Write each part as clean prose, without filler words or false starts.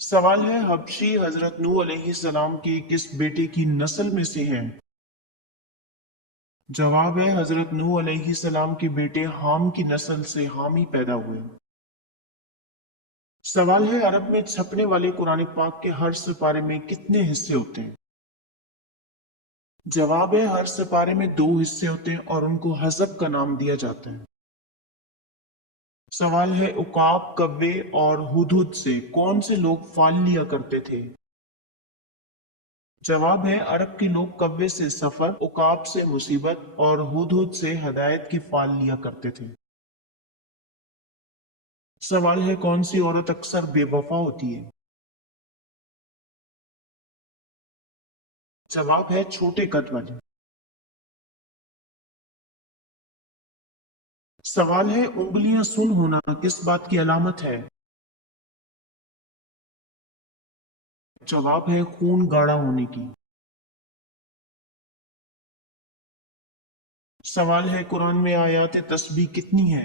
सवाल है हबशी हजरत नूह अलैहिस्सलाम के किस बेटे की नस्ल में से हैं? जवाब है हजरत नूह अलैहिस्सलाम के बेटे हाम की नस्ल से हामी पैदा हुए। सवाल है अरब में छपने वाले कुरान पाक के हर सिपारे में कितने हिस्से होते हैं? जवाब है हर सिपारे में दो हिस्से होते हैं और उनको हज़ब का नाम दिया जाता है। सवाल है उकाब, कव्वे और हुदहुद से कौन से लोग फाल लिया करते थे? जवाब है अरब के लोग कव्वे से सफर, उकाब से मुसीबत और हुदहुद से हदायत की फाल लिया करते थे। सवाल है कौन सी औरत अक्सर बेवफा होती है? जवाब है छोटे कद वाली। सवाल है उंगलियां सुन होना किस बात की अलामत है? जवाब है खून गाढ़ा होने की। सवाल है कुरान में आयात तस्बीह कितनी है?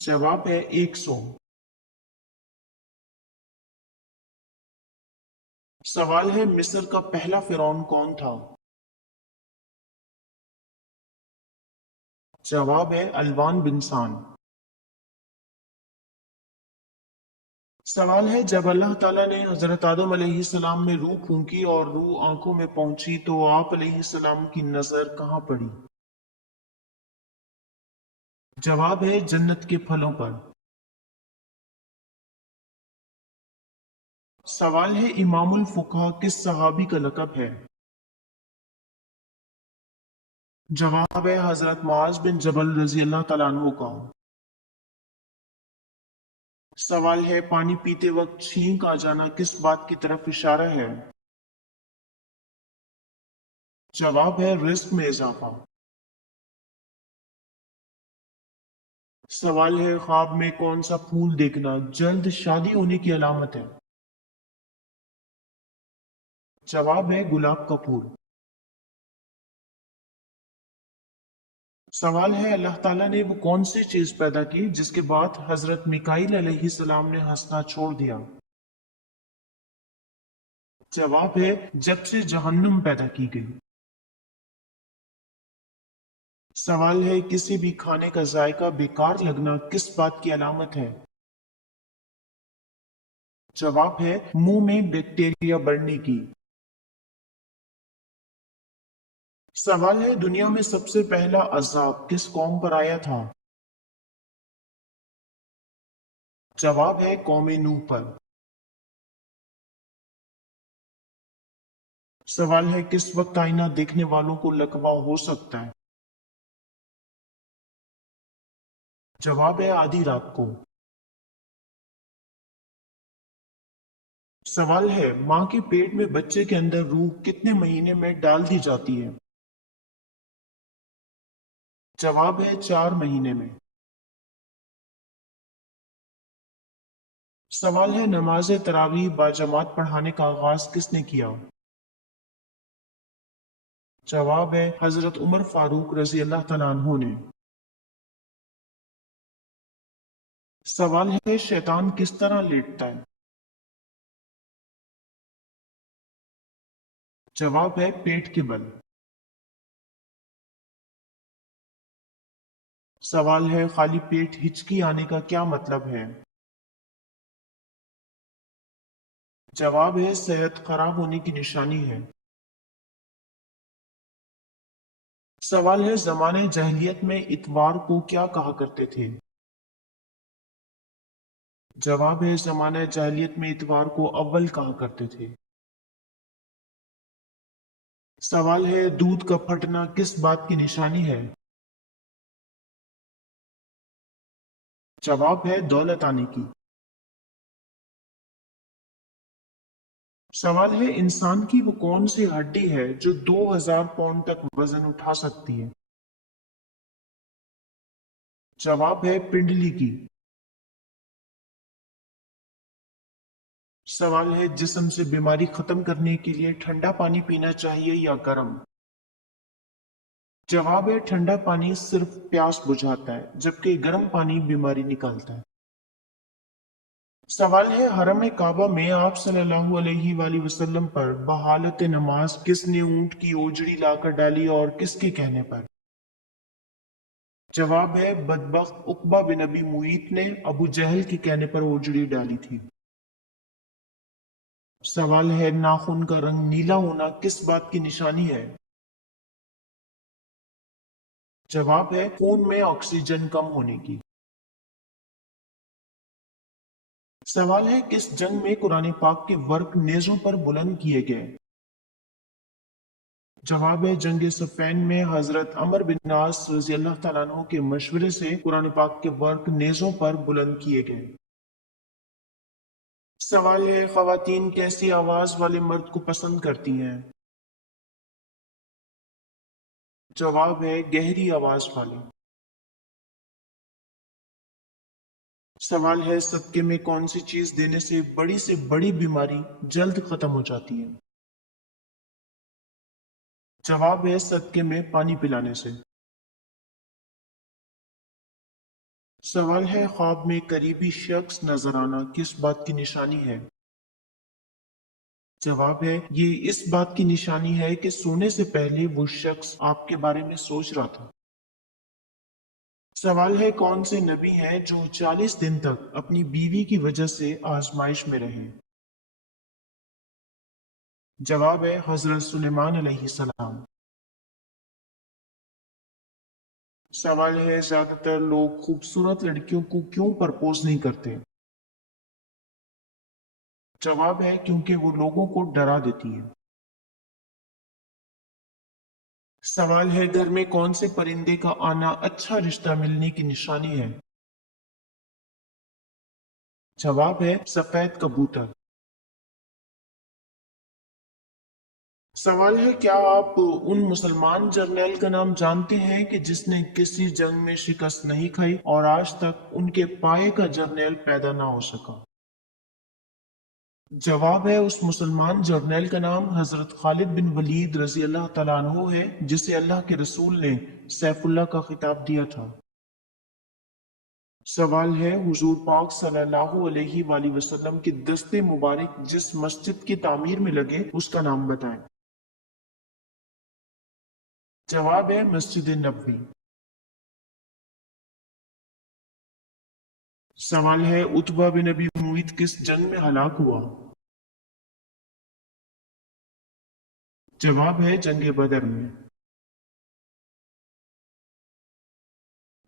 जवाब है 100। सवाल है मिस्र का पहला फिरौन कौन था? जवाब है अलवान बिन सान। सवाल है जब अल्लाह ताला ने हजरत आदम अलैहिस्सलाम में रूह फूंकी और रूह आंखों में पहुंची तो आप अलैहिस्सलाम की नजर कहां पड़ी? जवाब है जन्नत के फलों पर। सवाल है इमामुल फुकहा किस सहाबी का लक़ब है? जवाब है हजरत मुआज बिन जबल रजी अल्लाह तआला अन्हु का। सवाल है पानी पीते वक्त छींक आ जाना किस बात की तरफ इशारा है? जवाब है रिस्क में इजाफा। सवाल है ख्वाब में कौन सा फूल देखना जल्द शादी होने की अलामत है? जवाब है गुलाब का फूल। सवाल है अल्लाह ताला ने वो कौन सी चीज पैदा की जिसके बाद हजरत मिकाईल अलैहिस्सलाम ने हंसना छोड़ दिया? जवाब है जब से जहन्नुम पैदा की गई। सवाल है किसी भी खाने का जायका बेकार लगना किस बात की अलामत है? जवाब है मुंह में बैक्टीरिया बढ़ने की। सवाल है दुनिया में सबसे पहला अजाब किस कौम पर आया था? जवाब है कौम नूह पर। सवाल है किस वक्त आईना देखने वालों को लकवा हो सकता है? जवाब है आधी रात को। सवाल है माँ के पेट में बच्चे के अंदर रूह कितने महीने में डाल दी जाती है? जवाब है 4 महीने में। सवाल है नमाज तरावीह बाजमात पढ़ाने का आगाज किसने किया? जवाब है हजरत उमर फारूक रजी अल्लाह तआला अन्हु ने। सवाल है शैतान किस तरह लेटता है? जवाब है पेट के बल। सवाल है खाली पेट हिचकी आने का क्या मतलब है? जवाब है सेहत खराब होने की निशानी है। सवाल है जमाने जहलियत में इतवार को क्या कहा करते थे? जवाब है जमाने जहलियत में इतवार को अव्वल कहा करते थे। सवाल है दूध का फटना किस बात की निशानी है? जवाब है दौलत आने की। सवाल है इंसान की वो कौन सी हड्डी है जो 2000 पाउंड तक वजन उठा सकती है? जवाब है पिंडली की। सवाल है जिस्म से बीमारी खत्म करने के लिए ठंडा पानी पीना चाहिए या गर्म? जवाब है ठंडा पानी सिर्फ प्यास बुझाता है जबकि गर्म पानी बीमारी निकालता है। سوال ہے حرم کعبہ میں آپ صلی اللہ علیہ وآلہ وسلم پر بحالت نماز کس نے اونٹ کی اوجڑی لا کر ڈالی اور کس کے کہنے پر؟ جواب ہے بدبخت عقبہ بن ابی معیط نے ابو جہل کے کہنے پر اوجڑی ڈالی تھی۔ سوال ہے ناخن کا رنگ نیلا ہونا کس بات کی نشانی ہے؟ جواب ہے خون میں آکسیجن کم ہونے کی۔ سوال ہے کس جنگ میں قرآن پاک کے ورق نیزوں پر بلند کیے گئے؟ جواب ہے جنگ صفین میں حضرت عمر بن عاص رضی اللہ تعالیٰ عنہ کے مشورے سے قرآن پاک کے ورق نیزوں پر بلند کیے گئے۔ سوال ہے خواتین کیسی آواز والے مرد کو پسند کرتی ہیں؟ جواب ہے گہری آواز والے۔ سوال ہے صدقے میں کون سی چیز دینے سے بڑی بیماری جلد ختم ہو جاتی ہے؟ جواب ہے صدقے میں پانی پلانے سے۔ سوال ہے خواب میں قریبی شخص نظر آنا کس بات کی نشانی ہے؟ جواب ہے یہ اس بات کی نشانی ہے کہ سونے سے پہلے وہ شخص آپ کے بارے میں سوچ رہا تھا۔ سوال ہے کون سے نبی ہیں جو 40 دن تک اپنی بیوی کی وجہ سے آزمائش میں رہے؟ جواب ہے حضرت سلیمان علیہ السلام۔ سوال ہے زیادہ تر لوگ خوبصورت لڑکیوں کو کیوں پرپوز نہیں کرتے؟ جواب ہے کیونکہ وہ لوگوں کو ڈرا دیتی ہے۔ سوال ہے گھر میں کون سے پرندے کا آنا اچھا رشتہ ملنے کی نشانی ہے؟ جواب ہے سفید کبوتر۔ سوال ہے کیا آپ ان مسلمان جرنیل کا نام جانتے ہیں کہ جس نے کسی جنگ میں شکست نہیں کھائی اور آج تک ان کے پائے کا جرنیل پیدا نہ ہو سکا؟ جواب ہے اس مسلمان جرنیل کا نام حضرت خالد بن ولید رضی اللہ تعالیٰ عنہ ہے جسے اللہ کے رسول نے سیف اللہ کا خطاب دیا تھا۔ سوال ہے حضور پاک صلی اللہ علیہ وآلہ وسلم کے دستے مبارک جس مسجد کی تعمیر میں لگے اس کا نام بتائیں۔ جواب ہے مسجد نبوی۔ سوال ہے عتبہ بن ابی معیط کس جنگ میں ہلاک ہوا؟ جواب ہے جنگ بدر میں۔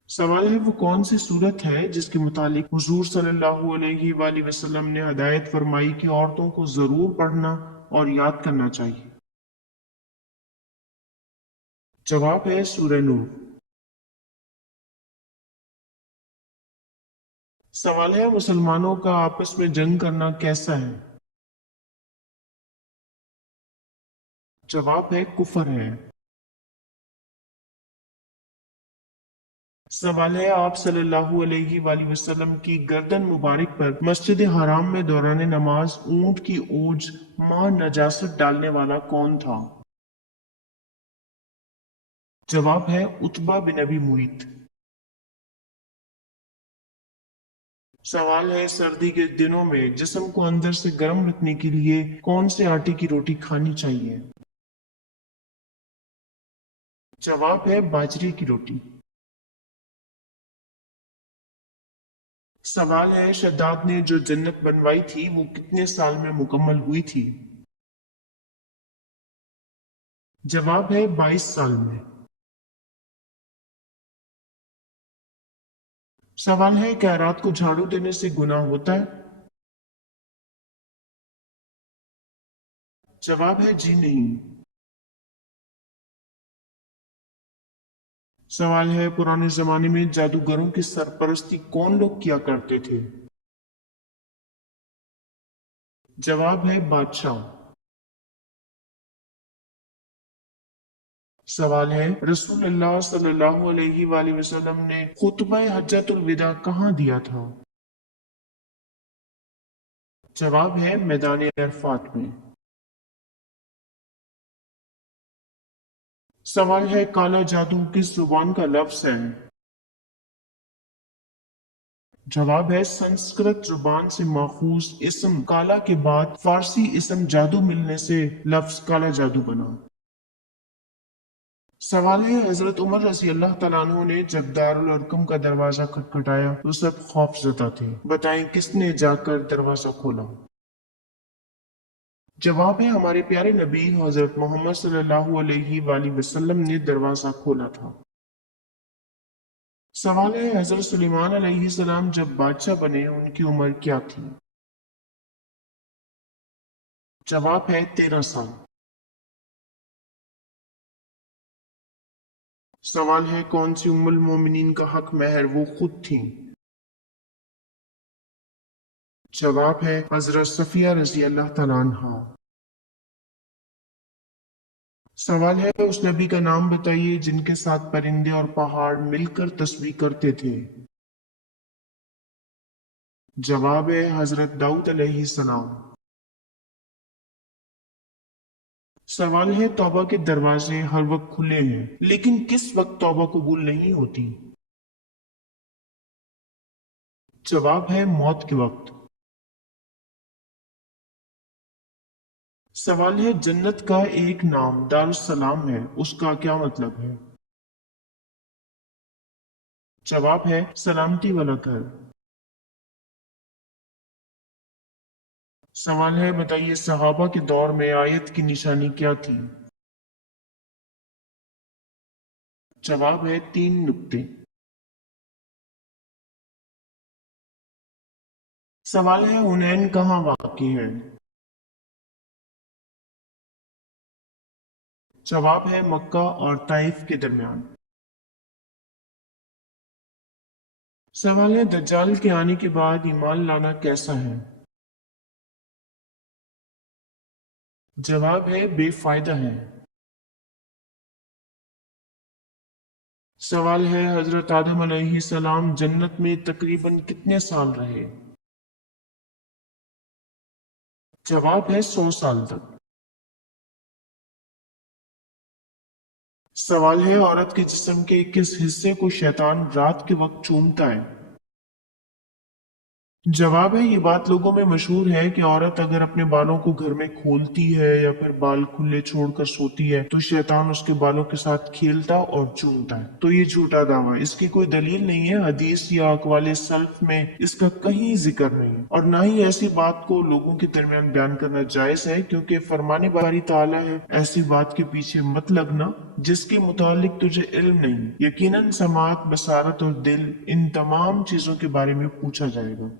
سوال ہے وہ کون سی صورت ہے جس کے متعلق حضور صلی اللہ علیہ وآلہ وسلم نے ہدایت فرمائی کہ عورتوں کو ضرور پڑھنا اور یاد کرنا چاہیے؟ جواب ہے سورہ نور۔ سوال ہے مسلمانوں کا آپس میں جنگ کرنا کیسا ہے؟ جواب ہے کفر ہے۔ سوال ہے آپ صلی اللہ علیہ وآلہ وسلم کی گردن مبارک پر مسجد حرام میں دوران نماز اونٹ کی اوج ماں نجاست ڈالنے والا کون تھا؟ جواب ہے عتبہ بن ابی معیط۔ سوال ہے سردی کے دنوں میں جسم کو اندر سے گرم رکھنے کے لیے کون سے آٹے کی روٹی کھانی چاہیے؟ جواب ہے باجرے کی روٹی۔ سوال ہے شداد نے جو جنت بنوائی تھی وہ کتنے سال میں مکمل ہوئی تھی؟ جواب ہے 22 سال میں۔ سوال ہے کیا رات کو جھاڑو دینے سے گناہ ہوتا ہے؟ جواب ہے جی نہیں۔ سوال ہے پرانے زمانے میں جادوگروں کی سرپرستی کون لوگ کیا کرتے تھے؟ جواب ہے بادشاہ۔ سوال ہے رسول اللہ صلی اللہ علیہ وآلہ وسلم نے خطبہ حجۃ الوداع کہاں دیا تھا؟ جواب ہے میدان عرفات میں۔ سوال ہے کالا جادو کس زبان کا لفظ ہے؟ जवाब है संस्कृत जुबान से माखूज इसम काला के बाद फारसी इसम जादू मिलने से लफ्ज काला जादू बना। सवाल है हजरत उमर रजी अल्लाह तआला अन्हु ने जब दारुल अरकम का दरवाजा खटखटाया तो सब खौफजदा थे, बताएं किसने जाकर दरवाजा खोला। जवाब है हमारे प्यारे नबी हजरत मोहम्मद सल्लल्लाहु अलैहि वसल्लम ने दरवाजा खोला था। सवाल है हजरत सुलेमान अलैहिस्सलाम जब बादशाह बने उनकी उम्र क्या थी। जवाब है 13 साल। सवाल है कौन सी उम्मुल मोमिनीन का हक महर वो खुद थी। जवाब है हजरत सफिया रजी अल्लाह तआला अन्हा। सवाल है उस नबी का नाम बताइए जिनके साथ परिंदे और पहाड़ मिलकर तस्बीह करते थे। जवाब है हजरत दाऊद अलैहिस्सलाम। सवाल है तौबा के दरवाजे हर वक्त खुले हैं लेकिन किस वक्त तौबा कबूल नहीं होती। जवाब है मौत के वक्त। सवाल है जन्नत का एक नाम दारुस्सलाम है, उसका क्या मतलब है। जवाब है सलामती वाला घर। सवाल है बताइए सहाबा के दौर में आयत की निशानी क्या थी। जवाब है 3 नुक्ते। सवाल है हुनैन कहाँ वाक़ई है। जवाब है मक्का और ताइफ के दरमियान। सवाल है दज्जाल के आने के बाद ईमान लाना कैसा है। जवाब है बेफायदा है। सवाल है हजरत आदम अलैहिस्सलाम जन्नत में तकरीबन कितने साल रहे। जवाब है 100 साल तक। सवाल है औरत के जिस्म के किस हिस्से को शैतान रात के वक्त चूमता है। जवाब है ये बात लोगों में मशहूर है कि औरत अगर अपने बालों को घर में खोलती है या फिर बाल खुले छोड़कर सोती है तो शैतान उसके बालों के साथ खेलता और चूमता है। तो ये झूठा दावा, इसकी कोई दलील नहीं है, हदीस या अक़वाले सल्फ में इसका कहीं जिक्र नहीं है और ना ही ऐसी बात को लोगों के दरमियान बयान करना जायज है, क्योंकि फरमाने बारी ताला है ऐसी बात के पीछे मत लगना जिसके मुतालिक तुझे इल्म नहीं। यकीनन समात, बसारत और दिल, इन तमाम चीजों के बारे में पूछा जाएगा।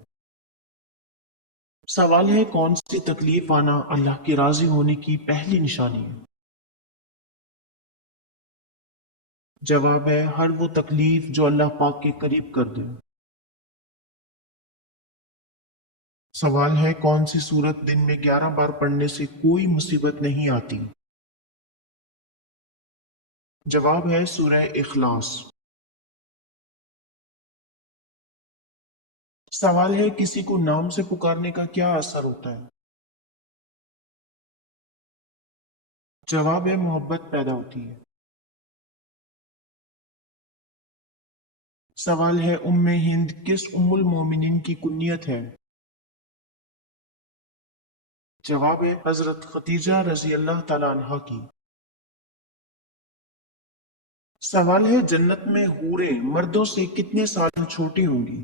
सवाल है कौन सी तकलीफ आना अल्लाह के राजी होने की पहली निशानी है। जवाब है हर वो तकलीफ जो अल्लाह पाक के करीब कर दे। सवाल है कौन सी सूरत दिन में 11 बार पढ़ने से कोई मुसीबत नहीं आती। जवाब है सूरह इखलास। सवाल है किसी को नाम से पुकारने का क्या असर होता है। जवाब है मोहब्बत पैदा होती है। सवाल है उम्मे हिंद किस उम्मुल मोमिनीन की कुन्नियत है। जवाब है हजरत खतीजा रजी अल्लाह तआला अन्हा की। सवाल है जन्नत में हूरें मर्दों से कितने साल छोटी होंगी।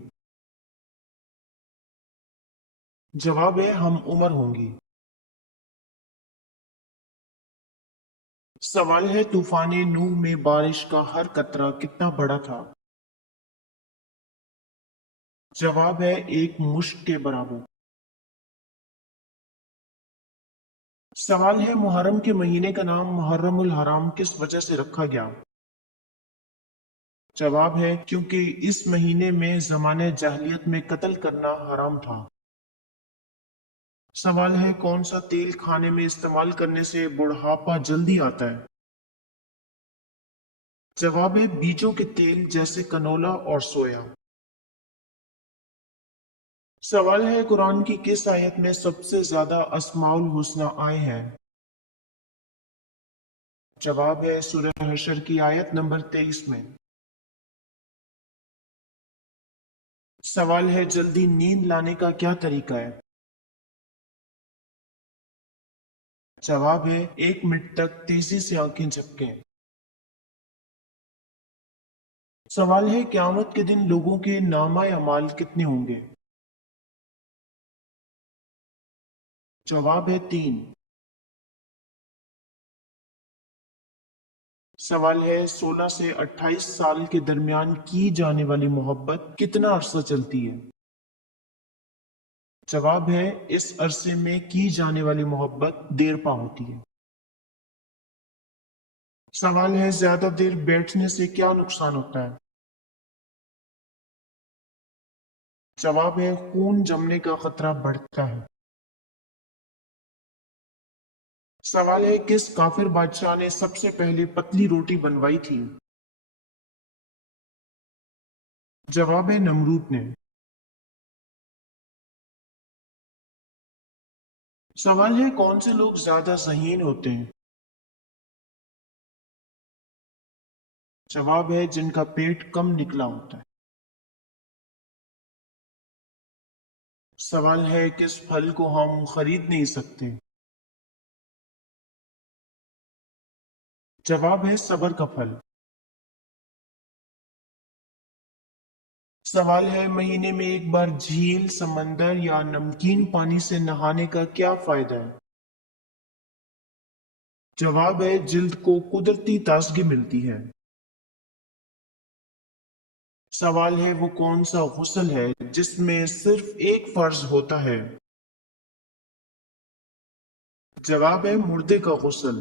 जवाब है हम उम्र होंगी। सवाल है तूफान नूह में बारिश का हर कतरा कितना बड़ा था। जवाब है एक मुश्क के बराबर। सवाल है मुहर्रम के महीने का नाम मुहर्रमुल हराम किस वजह से रखा गया। जवाब है क्योंकि इस महीने में जमाने जाहिलियत में कत्ल करना हराम था। सवाल है कौन सा तेल खाने में इस्तेमाल करने से बुढ़ापा जल्दी आता है। जवाब है बीजों के तेल जैसे कनोला और सोया। सवाल है कुरान की किस आयत में सबसे ज्यादा अस्माउल हुस्ना आए हैं। जवाब है सूरह हशर की आयत नंबर 23 में। سوال ہے جلدی نیند لانے کا کیا طریقہ ہے؟ جواب ہے 1 منٹ تک تیزی سے آنکھیں جھپکیں۔ سوال ہے قیامت کے دن لوگوں کے نامہ اعمال کتنے ہوں گے؟ جواب ہے 3۔ سوال ہے 16 سے 28 سال کے درمیان کی جانے والی محبت کتنا عرصہ چلتی ہے؟ جواب ہے اس عرصے میں کی جانے والی محبت دیر پا ہوتی ہے۔ سوال ہے زیادہ دیر بیٹھنے سے کیا نقصان ہوتا ہے؟ جواب ہے خون جمنے کا خطرہ بڑھتا ہے۔ سوال ہے کس کافر بادشاہ نے سب سے پہلے پتلی روٹی بنوائی تھی؟ جواب ہے نمرود نے۔ سوال ہے کون سے لوگ زیادہ ذہین ہوتے ہیں؟ جواب ہے جن کا پیٹ کم نکلا ہوتا ہے۔ سوال ہے کس پھل کو ہم خرید نہیں سکتے؟ جواب ہے صبر کا پھل۔ سوال ہے مہینے میں ایک بار جھیل، سمندر یا نمکین پانی سے نہانے کا کیا فائدہ ہے؟ جواب ہے جلد کو قدرتی تازگی ملتی ہے۔ سوال ہے وہ کون سا غسل ہے جس میں صرف ایک فرض ہوتا ہے؟ جواب ہے مردے کا غسل۔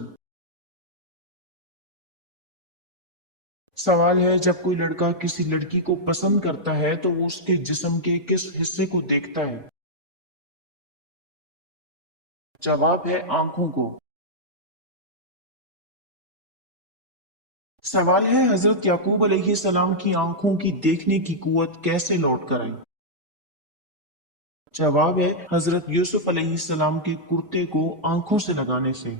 سوال ہے جب کوئی لڑکا کسی لڑکی کو پسند کرتا ہے تو وہ اس کے جسم کے کس حصے کو دیکھتا ہے؟ جواب ہے آنکھوں کو۔ سوال ہے حضرت یعقوب علیہ السلام کی آنکھوں کی دیکھنے کی قوت کیسے لوٹ کر آئی؟ جواب ہے حضرت یوسف علیہ السلام کے کرتے کو آنکھوں سے لگانے سے۔